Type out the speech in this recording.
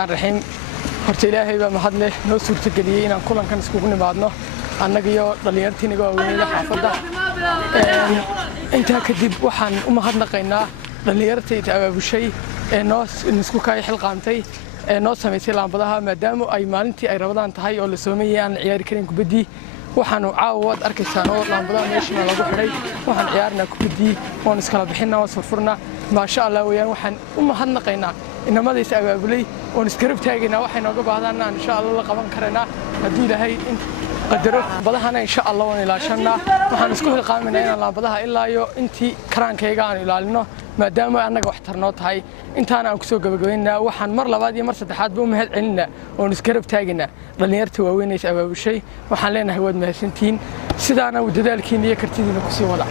الرحيم horta ilaahay baa mahad leh noo suurta galiyay inaan kulankan iskugu nimaadno annaga iyo dhalinyartiina waaweynada xaafadda inta kadib waxaan u mahadnaqaynaa dhalinyartayda abaabushay ee noo isku kay xilqaantay ee noo sameysay laambadaha maadaama ay maalintii ay rabadaan tahay oo la soomeeyay aan ciyaari karin kubadii waxaanu caawaad arkaysaan oo laambadaha meeshana lagu xidhay waxaan ciyaarnaa kubadii waan iskala bixinaa waan furfurnaa maasha Allah weeyaan waxaan u mahadnaqaynaa inamadiisa abaabulay oon iskarab taagaynaa waxay nooga baahdaan insha Allah la qaban karanaa haddii ilaahay qadaro badahana insha Allah waan ilaashanaa waxaan isku hilqaaminaa inaan laambadaha ilaa iyo intii karaankayga aan ilaalino maadaama annaga wax tarnoo tahay intaan aan ku soo gabagabeynaa waxaan mar labaad iyo mar saddexaad buu mahad celinaa oon iskarab taagaynaa dhalinyarta waaweynaysa abaabushay waxaan leenahay waad mahadsantiin sidaana dadaalkiina iyo kartidiina ku sii wada